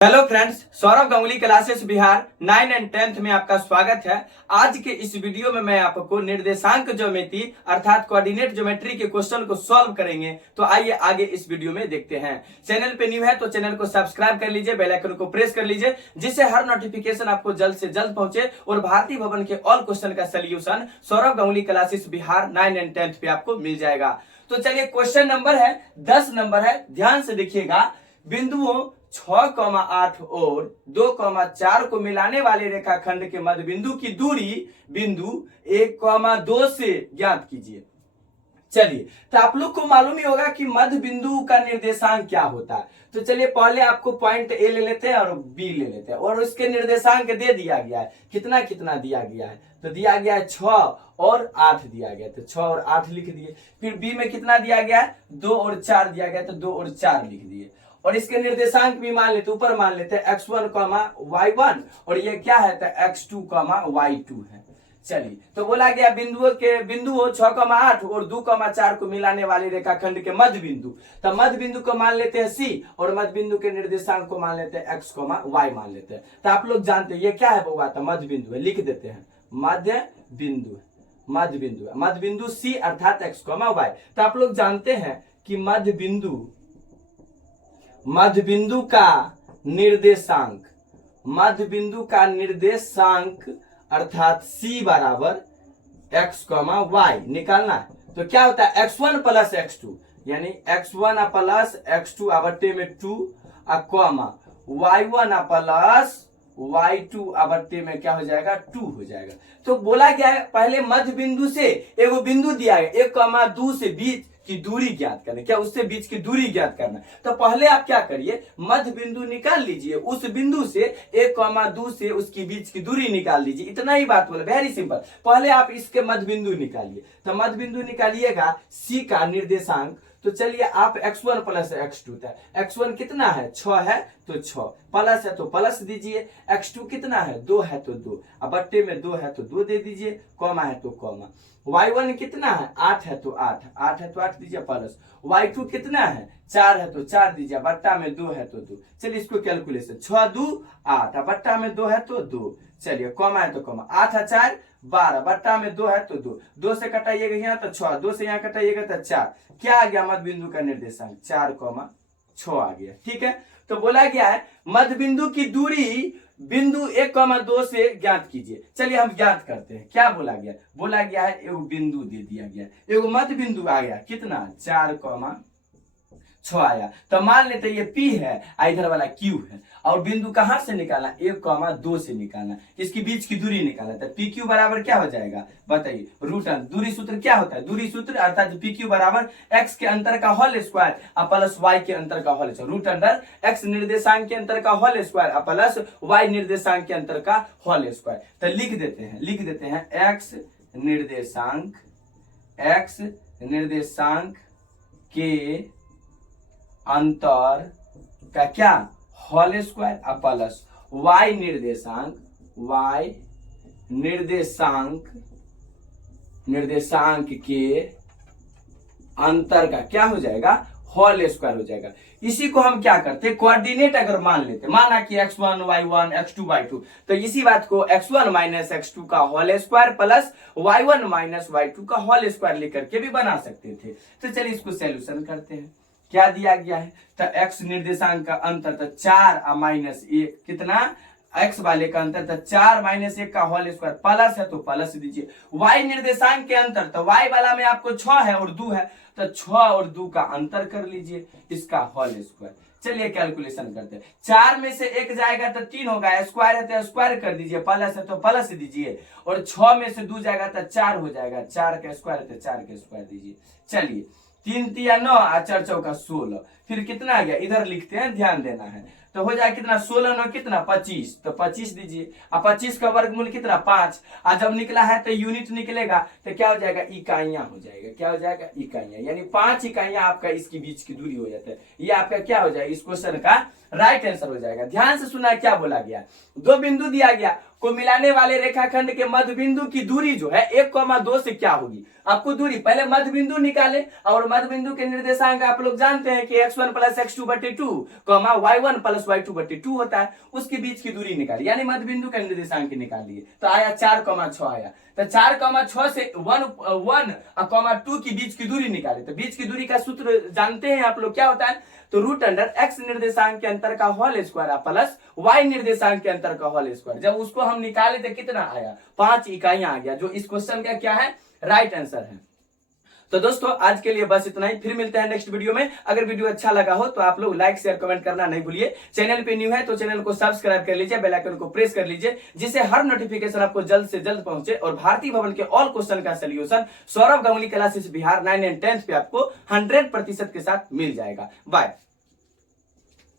Hello friends, Saurabh Ganguly classes Bihar 9 and 10th में आपका स्वागत है। आज के इस वीडियो में मैं आपको निर्देशांक ज्योमेट्री अर्थात कोऑर्डिनेट ज्योमेट्री के क्वेश्चन को सॉल्व करेंगे। तो आइए आगे इस वीडियो में देखते हैं। चैनल पे न्यू है तो चैनल को सब्सक्राइब कर लीजिए, बेल आइकन को प्रेस कर लीजिए, जिससे हर नोटिफिकेशन आपको जल्द से जल्द पहुंचे और भारतीय भवन के ऑल क्वेश्चन का solution Saurabh Ganguly classes Bihar 9 and 10th पे आपको मिल जाएगा। तो चलिए, क्वेश्चन नंबर है 10 नंबर है, ध्यान से देखिएगा। बिंदुओं 6,8 और 2,4 को मिलाने वाले रेखाखंड के मध्य बिंदु की दूरी बिंदु 1,2 से ज्ञात कीजिए। चलिए, तो आप लोग को मालूम ही होगा कि मध्य बिंदु का निर्देशांक क्या होता है। तो चलिए, पहले आपको पॉइंट ए ले लेते हैं और बी ले लेते हैं और उसके निर्देशांक दे दिया गया है। कितना कितना दिया गया है? तो दिया गया है 6 और 8 दिया गया, तो 6 और 8 लिख दिए। फिर बी में कितना दिया गया है? 2 और 4 दिया गया, तो 2 और 4 लिख दिए। और इसके निर्देशांक भी मान लेते, ऊपर मान लेते हैं x1, y1 और ये क्या है? तो x2, y2 है। चलिए, तो बोला गया बिंदुओं 6,8 और 2,4 को मिलाने वाले रेखाखंड के मध्य बिंदु। तो मध्य बिंदु को मान लेते हैं C और मध्य बिंदु के निर्देशांक को मान लेते हैं x, y मान लेते हैं। तो आप लोग जानते हैं ये क्या है बउआ? तो मध्य बिंदु है, लिख देते हैं मध्य बिंदु है, मध्य बिंदु C अर्थात x, y। तो आप लोग जानते हैं कि मध्य बिंदु का निर्देशांक अर्थात C बराबर x, y निकालना है। तो क्या होता है? x1 प्लस x2 यानी x1 प्लस x2 बट्टे में 2 कॉमा y1 प्लस y2 बट्टे में क्या हो जाएगा? 2 हो जाएगा। तो बोला गया है पहले मध्य बिंदु से एगो बिंदु दिया है 1,2 से बीच की दूरी ज्ञात करना। क्या? उससे बीच की दूरी ज्ञात करना। तो पहले आप क्या करिए? मध्य बिंदु निकाल लीजिए, उस बिंदु से 1,2 से उसकी बीच की दूरी निकाल लीजिए। इतना ही बात बोले, वेरी सिंपल। पहले आप इसके मध्य बिंदु निकालिए। तो मध्य बिंदु निकालिएगा C का निर्देशांक। तो चलिए, आप x1 प्लस x2 था। x1 कितना है? 6 है, तो 6 प्लस है तो प्लस दीजिए। x2 कितना है? 2 है तो 2, अब बट्टे में 2 है तो 2 दे दीजिए, कॉमा है तो कॉमा। y1 कितना है? 8 है तो 8, 8 है तो 8 दीजिए प्लस। y2 कितना है? 4 है तो 4 दीजिए, बट्टा में 2 है तो 2। चलिए, इसको कैलकुलेशन 6 2 8, बट्टा में 2 है तो 2। चलिए, कॉमा है तो कॉमा, 8 है 4 12, बट्टा में 2 है तो 2, 2 से कटाइएगा यहाँ तो 6, 2 से यहाँ कटाइएगा तो 4। क्या आ गया? मध्य बिंदु का निर्देशांक 4,6 आ गया। ठीक है, तो बोला गया है मध्य बिंदु की दूरी बिंदु 1,2 से ज्ञात कीजिए। चलिए, हम ज्ञात करते हैं। क्या बोला गया? बोला गया है एगो बिंदु दे दिया गया, एगो मध्य बिंदु आ गया, कितना? 4,6 आया। तो मान लेते ये P है, इधर वाला Q है, और बिंदु कहां से निकालना? 1,2 से निकालना, इसकी बीच की दूरी निकालना। तो PQ बराबर क्या हो जाएगा? बताइए, रूटन दूरी सूत्र क्या होता है? दूरी सूत्र अर्थात PQ बराबर x के अंतर का होल स्क्वायर प्लस y के अंतर का whole square, root under x निर्देशांक के अंतर का होल स्क्वायर प्लस y निर्देशांक के अंतर का होल स्क्वायर। तो लिख देते हैं x निर्देशांक के अंतर का क्या? होल स्क्वायर प्लस y निर्देशांक के अंतर का क्या हो जाएगा? होल स्क्वायर हो जाएगा। इसी को हम क्या करते हैं? कोऑर्डिनेट अगर मान लेते, माना कि x1 y1 x2 y2, तो इसी बात को x1 माइनस x2 का whole square plus y1 minus y2 का होल स्क्वायर लेकर के भी बना सकते थे। तो चलिए, इसको सॉल्यूशन करते हैं। क्या दिया गया है? तो x निर्देशांक का अंतर तो 4 माइनस 1, कितना? x वाले का अंतर तो 4 माइनस 1 का होल स्क्वायर, प्लस है तो प्लस दीजिए। y निर्देशांक के अंतर, तो y वाला में आपको 6 है और 2 है, तो 6 और 2 का अंतर कर लीजिए, इसका होल स्क्वायर। चलिए, कैलकुलेशन करते हैं। 4 में से 1 जाएगा तो 3 होगा, स्क्वायर है तो स्क्वायर कर दीजिए, प्लस है तो प्लस दीजिए, और 6 में से 2 जाएगा तो 4 हो जाएगा, 4 का स्क्वायर है तो 4 का स्क्वायर दीजिए। चलिए, 3 तिया 9 और 4 चौका 16, फिर कितना आ गया? इधर लिखते हैं, ध्यान देना है। तो हो जाए कितना? 16 9 कितना? 25, तो 25 दीजिए। अब 25 का वर्गमूल कितना? 5। आज जब निकला है तो यूनिट निकलेगा, तो क्या हो जाएगा? इकाइयां हो जाएगा। क्या हो जाएगा? इकाइयां, यानी 5 इकाइयां आपका इसके बीच की दूरी हो जाता है। ये आपका क्या हो जाएगा? इस क्वेश्चन का राइट आंसर हो जाएगा। ध्यान से सुना, क्या बोला गया? 2 बिंदु दिया गया, को मिलाने वाले रेखाखंड के मध्य बिंदु की दूरी जो है 1,2 से क्या होगी। आपको दूरी पहले मध्य बिंदु निकाले और मध्य बिंदु के निर्देशांक आप लोग जानते हैं कि x1 प्लस x2 बटे 2 y1 प्लस y2 बटे 2 होता है। उसके बीच की दूरी निकाली यानी मध्य बिंदु का निर्देशांक निकाल लिए तो आया 4,6 आया। तो 4,6 से 1,2 की बीच की दूरी निकाले तो बीच की दूरी का सूत्र जानते हैं आप लोग क्या होता है। तो रूट अंडर x निर्देशांक के अंतर का होल स्क्वायर प्लस y निर्देशांक के अंतर का होल स्क्वायर। जब उसको हम निकाले तो कितना आया 5 इकाइयां आ गया जो इस क्वेश्चन का क्या है राइट आंसर है। तो दोस्तों आज के लिए बस इतना ही, फिर मिलते हैं नेक्स्ट वीडियो में। अगर वीडियो अच्छा लगा हो तो आप लोग लाइक शेयर कमेंट करना नहीं भूलिए। चैनल पे न्यू है तो चैनल को सब्सक्राइब कर लीजिए, बेल आइकन को प्रेस कर लीजिए जिससे हर नोटिफिकेशन आपको जल्द से जल्द पहुंचे और भारतीय भवन के ऑल क्वेश्चन का solution Saurabh Ganguly classes Bihar 9 and 10 पे आपको 100% के साथ मिल जाएगा। बाय।